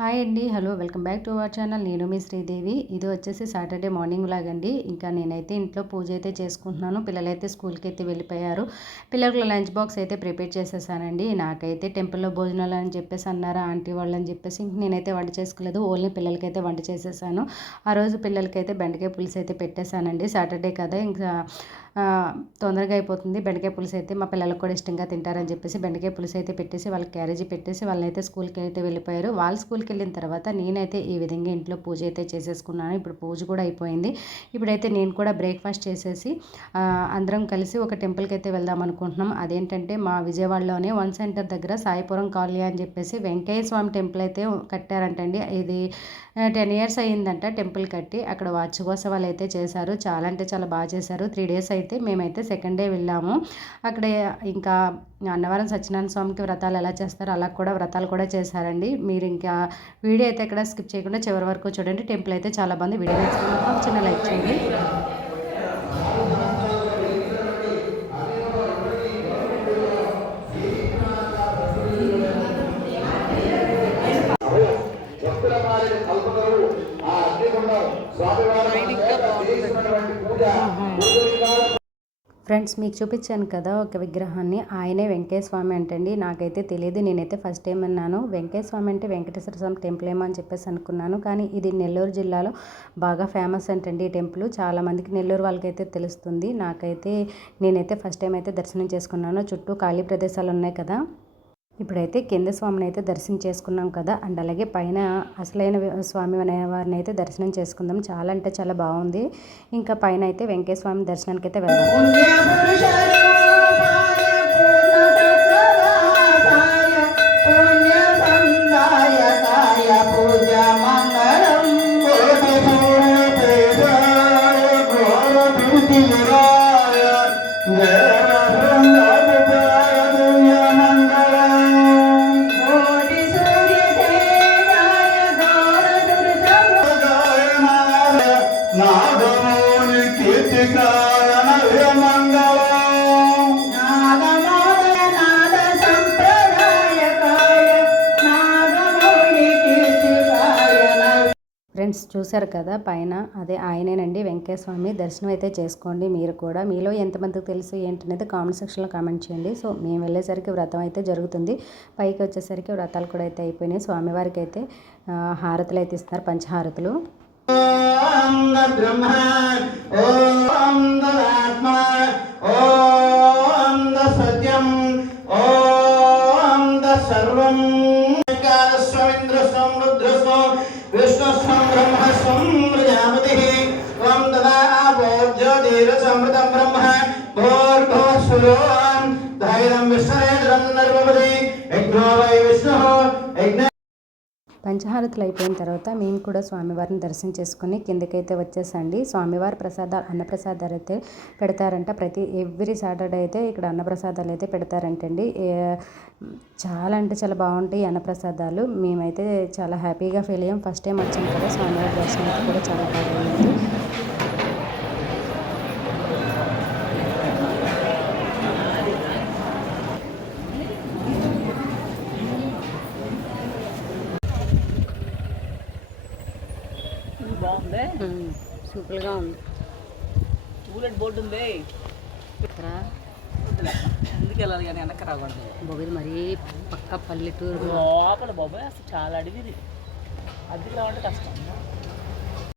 Hi అండి. Hello welcome back to our channel. నేను మీ శ్రీదేవి. ఇది వచ్చేసి సాటర్డే మార్నింగ్ లాగండి ఇంకా నేనైతే ఇంట్లో పూజ అయితే చేసుకుంటున్నాను. పిల్లలైతే స్కూల్కి అయితే వెళ్ళిపోయారు. పిల్లలకు లంచ్ బాక్స్ అయితే ప్రిపేర్ చేసేసానండి. నాకైతే టెంపుల్లో భోజనాలు అని చెప్పేసి అన్నారా ఆంటీ వాళ్ళు అని చెప్పేసి ఇంక నేనైతే వంట చేసుకోలేదు. ఓన్లీ పిల్లలకైతే వంట చేసేసాను. ఆ రోజు పిల్లలకైతే బెండకాయ పులుసు అయితే పెట్టేశానండి సాటర్డే కదా ఇంకా తొందరగా అయిపోతుంది. బెండకాయ పులుసు అయితే మా పిల్లలకు కూడా ఇష్టంగా తింటారని చెప్పేసి బెండకాయ పులుసు అయితే పెట్టేసి వాళ్ళకి క్యారేజీ పెట్టేసి వాళ్ళైతే స్కూల్కి అయితే వెళ్ళిపోయారు. వాళ్ళ స్కూల్కి వెళ్ళిన తర్వాత నేనైతే ఈ విధంగా ఇంట్లో పూజ అయితే చేసేసుకున్నాను. ఇప్పుడు పూజ కూడా అయిపోయింది. ఇప్పుడైతే నేను కూడా బ్రేక్ఫాస్ట్ చేసేసి అందరం కలిసి ఒక టెంపుల్కి అయితే వెళ్దాం అనుకుంటున్నాం. అదేంటంటే మా విజయవాడలోనే వన్ సెంటర్ దగ్గర సాయిపురం కాలనీ అని చెప్పేసి వెంకయ్య స్వామి టెంపుల్ అయితే కట్టారంటండి. ఇది టెన్ ఇయర్స్ అయ్యిందంట టెంపుల్ కట్టి. అక్కడ వార్షికోత్సవాలు అయితే చేశారు. చాలా అంటే చాలా బాగా చేశారు. త్రీ డేస్ అయితే మేమైతే సెకండ్ డే వెళ్ళాము. అక్కడ ఇంకా అన్నవరం సత్యనారాయణ స్వామికి వ్రతాలు ఎలా చేస్తారో అలా కూడా వ్రతాలు కూడా చేశారండి. మీరు ఇంకా వీడియో అయితే ఎక్కడ స్కిప్ చేయకుండా చివరి వరకు చూడండి. టెంపుల్ అయితే చాలా బాగుంది. వీడియో చిన్న లైక్ చేయండి. ఫ్రెండ్స్ మీకు చూపించాను కదా ఒక విగ్రహాన్ని. ఆయనే వెంకటేశ్వర స్వామి అంటండి. నాకైతే తెలియదు నేనైతే ఫస్ట్ టైం అన్నాను. వెంకటేశ్వర స్వామి అంటే వెంకటేశ్వర స్వామి టెంపుల్ ఏమో అని చెప్పేసి అనుకున్నాను. కానీ ఇది నెల్లూరు జిల్లాలో బాగా ఫేమస్ అంటండి ఈ టెంపుల్. చాలామందికి నెల్లూరు వాళ్ళకైతే తెలుస్తుంది. నాకైతే నేనైతే ఫస్ట్ టైం అయితే దర్శనం చేసుకున్నాను. చుట్టూ ఖాళీ ప్రదేశాలు ఉన్నాయి కదా. ఇప్పుడైతే కింద స్వామిని అయితే దర్శనం చేసుకున్నాం కదా అండ్ అలాగే పైన అసలైన స్వామి వారిని అయితే దర్శనం చేసుకుందాం. చాలా అంటే చాలా బాగుంది. ఇంకా పైన అయితే వెంకటేశ్వర స్వామి దర్శనానికి అయితే వెళ్దాం ఫ్రెండ్స్ చూశారు కదా పైన? అదే ఆయనేనండి. వెంకటేశ్వమి దర్శనం అయితే చేసుకోండి మీరు కూడా. మీలో ఎంతమందికి తెలుసు ఏంటనేది కామెంట్ సెక్షన్లో కామెంట్ చేయండి. సో మేము వెళ్ళేసరికి వ్రతం అయితే జరుగుతుంది. పైకి వచ్చేసరికి వ్రతాలు కూడా అయితే అయిపోయినాయి. స్వామివారికి అయితే హారతులు అయితే ఇస్తున్నారు పంచహారతులు. సర్వం. పంచహారతులు అయిపోయిన తర్వాత మేము కూడా స్వామివారిని దర్శనం చేసుకుని కిందకైతే వచ్చేసండి. స్వామివారి ప్రసాదాలు అన్నప్రసాదాలు అయితే పెడతారంట. ప్రతి ఎవ్రీ సాటర్డే అయితే ఇక్కడ అన్నప్రసాదాలు అయితే పెడతారంటండి. చాలా అంటే చాలా బాగుంటాయి అన్నప్రసాదాలు. మేమైతే చాలా హ్యాపీగా ఫీల్ అయ్యాం. ఫస్ట్ టైం వచ్చాం కదా స్వామివారి దర్శనం కూడా చాలా బాగుంది బాగుంది? సూపర్గా ఉంది. ఊరెట్ బోర్డు ఉంది? ముందుకు వెళ్ళాలి కానీ వెనక్కి రాకూడదు. బొబ్బది మరీ పక్క పల్లెటూరు. లోపల బాబాయ్ అసలు చాలా అడిగిది అద్దెకి రావాలంటే కష్టం.